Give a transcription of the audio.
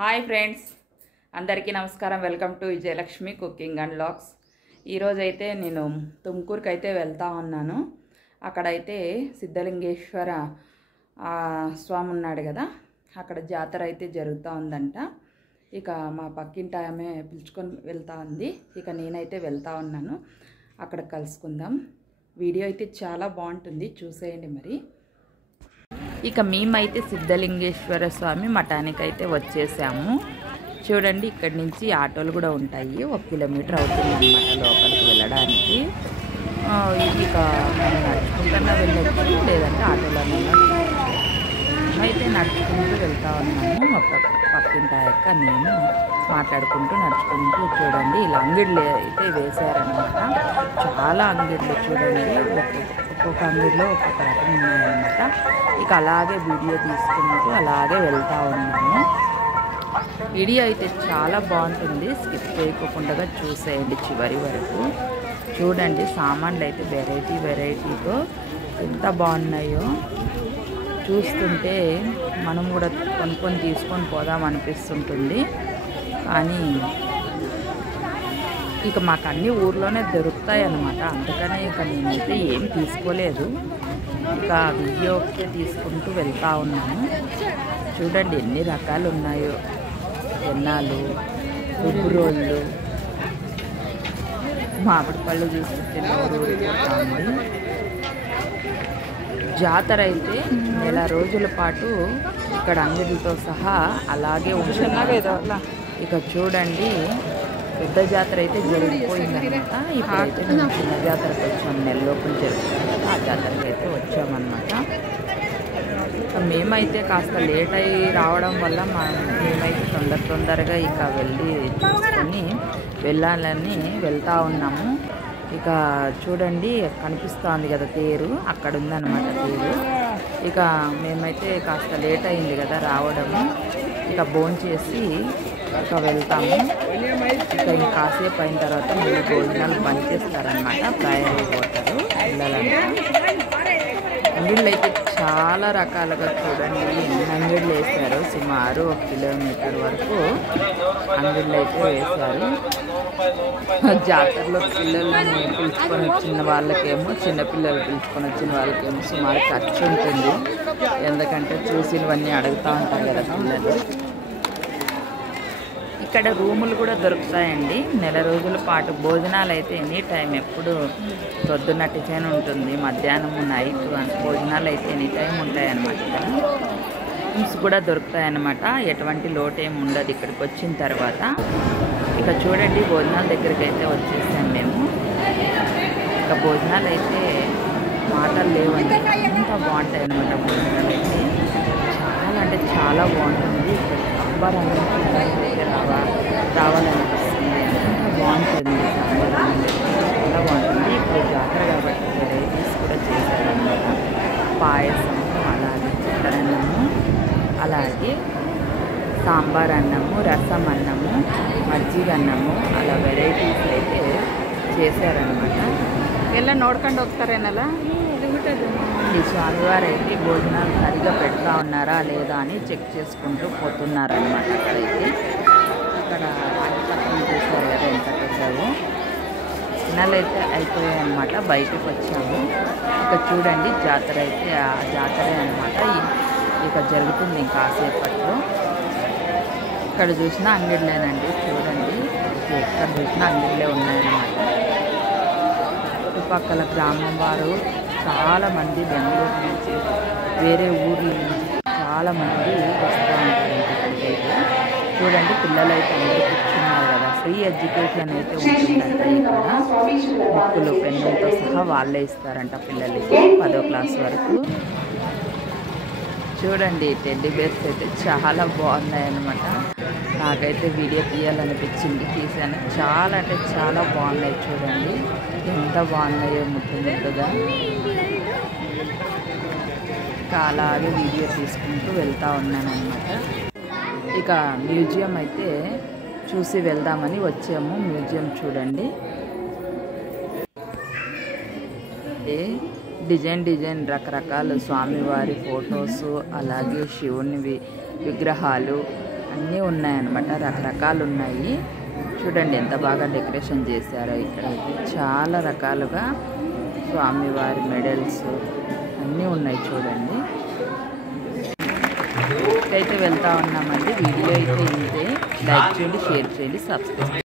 Hi friends, అందరికీ నమస్కారం. Welcome to Vijayalakshmi cooking and vlogs. ఈరోజైతే నేను తుమ్కూరుకి అయితే వెళ్తా ఉన్నాను. అక్కడైతే సిద్ధలింగేశ్వర స్వామి ఉన్నాడు కదా, అక్కడ జాతర అయితే జరుగుతూ ఉందంట. ఇక మా పక్కింటి ఆమె పిలుచుకొని వెళ్తా ఉంది. ఇక నేనైతే వెళ్తా ఉన్నాను. అక్కడ కలుసుకుందాం. వీడియో అయితే చాలా బాగుంటుంది, చూసేయండి మరి. ఇక మేమైతే సిద్ధలింగేశ్వర స్వామి మఠానికి అయితే వచ్చేసాము. చూడండి, ఇక్కడి నుంచి ఆటోలు కూడా ఉంటాయి. 1 కిలోమీటర్ అవుతుంది అన్నమాట లోపలికి వెళ్ళడానికి. ఇక మనం నడుచుకుంటున్నా వెళ్ళొచ్చు, లేదంటే ఆటోలన్నా. అయితే నడుచుకుంటూ వెళ్తా ఉన్నాము. మా పక్కింటి యొక్క నేను మాట్లాడుకుంటూ నడుచుకుంటూ. చూడండి, ఇలా అంగిళ్ళు అయితే వేశారనమాట. చాలా అంగిళ్ళు చూడండి, ఒక్కొక్క అంగిడిలో ఒక్కొక్క రకం ఉన్నాయన్నమాట. ఇక అలాగే వీడియో తీసుకుంటూ అలాగే వెళ్తూ ఉన్నాము. వీడియో అయితే చాలా బాగుంటుంది, స్కిప్ చేయకుండా చూసేయండి చివరి వరకు. చూడండి, సామాన్లు అయితే వెరైటీతో ఎంత బాగున్నాయో. చూస్తుంటే మనం కూడా కొనుక్కొని తీసుకొని పోదాం అనిపిస్తుంటుంది. కానీ ఇక మాకు అన్ని ఊర్లోనే దొరుకుతాయి అన్నమాట. అందుకనే ఇక నేనైతే ఏం తీసుకోలేదు. ఇక వీడియో ఒకటే తీసుకుంటూ వెళ్తూ ఉన్నాను. చూడండి ఎన్ని రకాలు ఉన్నాయో. వెన్నాలు, రుబ్బురోళ్ళు, మామిడి పళ్ళు చూస్తుంటే ఊరిపోతా ఉంది. జాతర అయితే 1 నెల రోజుల పాటు ఇక్కడ అంగడితో సహా అలాగే ఉంటుంది. ఇక చూడండి, పెద్ద జాతర అయితే జరిగిపోయిందనమాట. ఇప్పుడైతే మేము చిన్న జాతరకు వచ్చాము. నెల లోపల జరుగుతుంది, ఆ జాతరకి అయితే వచ్చామన్నమాట. మేమైతే కాస్త లేట్ అయ్యి రావడం వల్ల మేమైతే తొందరగా ఇక వెళ్ళి చూసుకొని వెళ్ళాలని వెళ్తూ ఉన్నాము. ఇక చూడండి, కనిపిస్తోంది కదా తేరు, అక్కడ ఉందన్నమాట తేరు. ఇక మేమైతే కాస్త లేట్ అయింది కదా రావడము. ఇక భోంచేసి ఇక వెళ్తాము. ఇక ఇంకాసేపు అయిన తర్వాత మళ్ళీ భోజనాలు బంద్ చేస్తారనమాట. ప్రయాణం పోతారు పిల్లలంతా. అంగిళ్ళు అయితే చాలా రకాలుగా చూడండి ఎన్ని అంగిళ్ళు వేశారు. సుమారు 1 కిలోమీటర్ వరకు అంగిళ్ళు అయితే వేశారు. జాతరలో పిల్లల్ని పిలుచుకొని వచ్చిన వాళ్ళకేమో, చిన్నపిల్లలు పిలుచుకొని వచ్చిన వాళ్ళకేమో సుమారు ఖర్చు ఉంటుంది. ఎందుకంటే చూసినవన్నీ అడుగుతూ ఉంటారు కదా పిల్లలు. ఇక్కడ రూములు కూడా దొరుకుతాయండి. 1 నెల రోజుల పాటు భోజనాలు అయితే ఎనీ టైం, ఎప్పుడు పొద్దున్న టిఫిన్ ఉంటుంది, మధ్యాహ్నం నైట్ భోజనాలు అయితే ఎనీ టైం ఉంటాయన్నమాట. ఇక్కడ రూమ్స్ కూడా దొరుకుతాయన్నమాట. ఎటువంటి లోటు ఏమి ఉండదు ఇక్కడికి వచ్చిన తర్వాత. ఇక చూడండి, భోజనాల దగ్గరికి అయితే వచ్చేసాం మేము. ఇక భోజనాలు అయితే మాటలు లేవండి, అంత బాగుంటాయి అన్నమాట. భోజనాలు అయితే చాలా అంటే చాలా బాగుంటుంది. సాంబార్ అన్నం చూడాలంటే రావాలనిపిస్తుంది. ఎంత బాగుంటుంది సాంబార్ అన్నం, చాలా బాగుంటుంది. ఇప్పుడు జాతర కాబట్టి వెరైటీస్ కూడా చేశారన్నమాట. పాయసం, అలాగే చిత్తరన్నము, అలాగే సాంబార్ అన్నము, రసం అన్నము, మజ్జిగ అన్నము, అలా వెరైటీస్ అయితే చేశారనమాట. ఎలా నోడుకండి వస్తారేనలా. ఈ స్వామివారు అయితే భోజనాలు సరిగా పెడతా ఉన్నారా లేదా అని చెక్ చేసుకుంటూ పోతున్నారనమాట. అక్కడైతే అక్కడ రాజపత్రం చూసారు కదా ఎంత పెద్దవో. దినాలు అయితే అయిపోయాయి అనమాట. బయటకు వచ్చాము. ఇక చూడండి, జాతర అయితే ఆ జాతరే అనమాట. ఇక జరుగుతుంది ఇంకాసేపట్లో. ఇక్కడ చూసినా అంగిళ్ళేనండి. చూడండి, ఎక్కడ చూసినా అంగిళ్ళే ఉన్నాయన్నమాట. చుట్టుపక్కల గ్రామం వారు చాలామంది, బెంగళూరు నుంచి, వేరే ఊర్ల నుంచి చాలామంది వస్తూ ఉంటారు ఇక్కడికైతే. చూడండి, పిల్లలు అయితే అందరూ కూర్చున్నారు కదా. ఫ్రీ ఎడ్యుకేషన్ అయితే ఉంటుందంట ఇక్కడ. బుక్కులు, పెన్నులతో సహా వాళ్ళే ఇస్తారంట పిల్లలకి 10వ క్లాస్ వరకు. చూడండి, టెడ్డీ బేర్స్ అయితే చాలా బాగున్నాయి అన్నమాట. నాకైతే వీడియో తీయాలనిపించింది, తీసాను. చాలా అంటే చాలా బాగున్నాయి. చూడండి ఎంత బాగున్నాయో, ముద్దుగా. ఇంకా అలాగే వీడియో తీసుకుంటూ వెళ్తూ ఉన్నాను అన్నమాట. ఇక మ్యూజియం అయితే చూసి వెళ్దామని వచ్చాము. మ్యూజియం చూడండి, డిజైన్ రకరకాల స్వామివారి ఫొటోస్, అలాగే శివుని విగ్రహాలు, అన్నీ ఉన్నాయన్నమాట, రకరకాలు ఉన్నాయి. చూడండి ఎంత బాగా డెకరేషన్ చేశారో. ఇక్కడ చాలా రకాలుగా స్వామివారి మెడల్స్ అన్నీ ఉన్నాయి చూడండి. అయితే వెళ్తా ఉన్నామండి. వీడియో అయితే ఇంతే. లైక్ చేయండి, షేర్ చేయండి, సబ్స్క్రైబ్